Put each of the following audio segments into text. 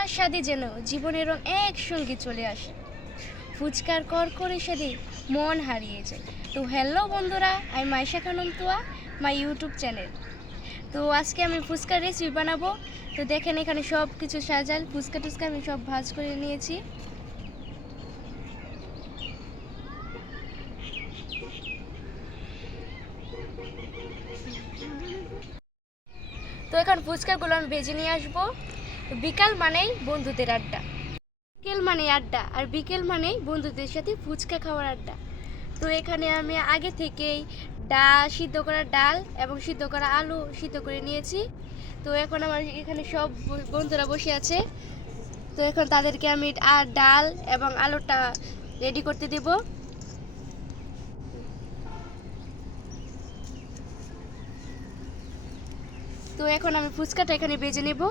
ফুচকার স্বাদে যেন জীবনের একসঙ্গে চলে আসে। ফুচকার কর করে স্বাদে মন হারিয়ে যায়। তো হ্যালো বন্ধুরা আমি মাইশা খানম তোয়া মাই ইউটিউব চ্যানেল তো আজকে আমি ফুচকার রেসিপি বানাবো। তো দেখেন এখানে সব কিছু সাজাল। ফুচকা টুচকা আমি সব ভাজ করে নিয়েছি। তো এখন ফুচকাগুলো আমি ভেজে নিয়ে আসব। বিকাল মানেই বন্ধুদের আড্ডা। বিকেল মানে আড্ডা আর বিকেল মানেই বন্ধুদের সাথে ফুচকা খাওয়ার আড্ডা। তো এখানে আমি আগে থেকেই ডাল সিদ্ধ করা ডাল এবং সিদ্ধ করা আলু সিদ্ধ করে নিয়েছি। তো এখন আমার এখানে সব বন্ধুরা বসে আছে। তো এখন তাদেরকে আমি আর ডাল এবং আলুটা রেডি করতে দেব। তো এখন আমি ফুচকাটা এখানে বেজে নেব।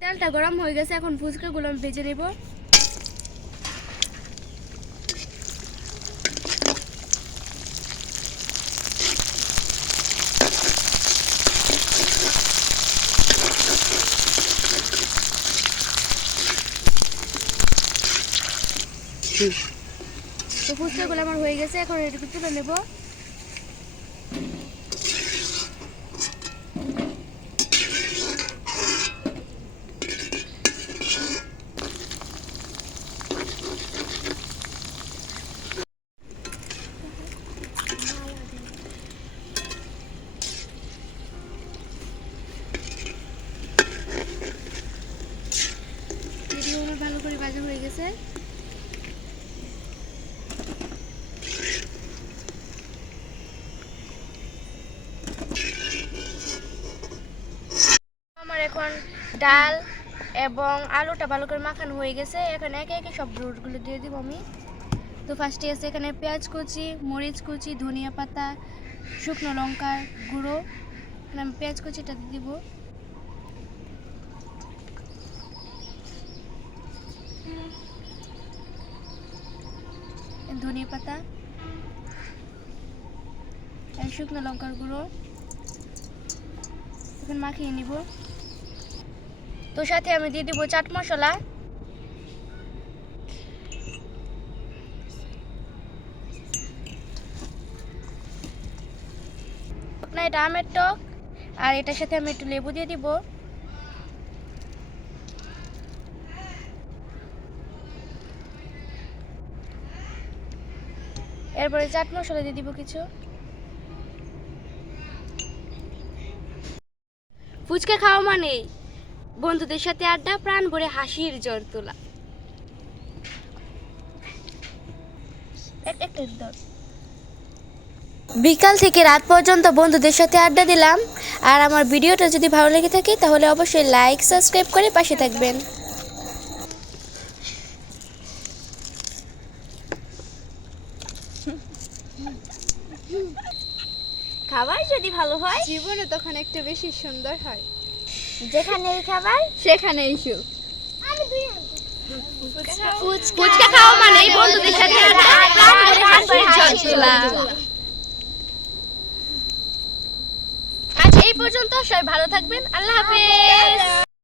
তেলটা গরম হয়ে গেছে, এখন ফুচকাগুলো আমি ভেজে নেব। তো ফুচকাগুলো আমার হয়ে গেছে, এখন এটুকু তুলে নেব এগুলো আমার ভালো করে ভাজা হয়ে গেছে। আমার এখন ডাল এবং আলুটা ভালো করে মাখানো হয়ে গেছে। এখন একে একে সব রুটগুলো দিয়ে দিব আমি। তো ফার্স্টে আছে এখানে পেঁয়াজ কুচি, মরিচ কুচি, ধনিয়া পাতা, শুকনো লঙ্কার গুঁড়ো। এখানে আমি পেঁয়াজ কুচিটা দিয়ে দিব। ধনিয়া পাতা শুকনো লঙ্কার গুঁড়ো। এখন মাখিয়ে নিব। তো সাথে আমি দিয়ে দিব চাট মশলা। এটা আমের টক, আর এটার সাথে আমি একটু লেবু দিয়ে দিব। এরপরে চাট মশলা দিয়ে দিব কিছু। ফুচকা খাওয়া মানে বন্ধুদের সাথে আড্ডা, প্রাণ ভরে হাসির জ্বর তোলা। বিকাল থেকে রাত পর্যন্ত বন্ধুদের সাথে আড্ডা দিলাম। আর আমার ভিডিওটা যদি ভালো লেগে থাকে, তাহলে অবশ্যই লাইক সাবস্ক্রাইব করে পাশে থাকবেন। খাবার যদি ভালো হয়? জীবনে তখন একটু বেশি সুন্দর হয়। যেখানে এই খাবার সেখানেই সুখ। ফুচকা খাওয়া মানে বন্ধুদের সাথে প্রাণ ভরে হাসির জ্বর তোলা আজ এই পর্যন্ত সবাই ভালো থাকবেন। আল্লাহ হাফেজ।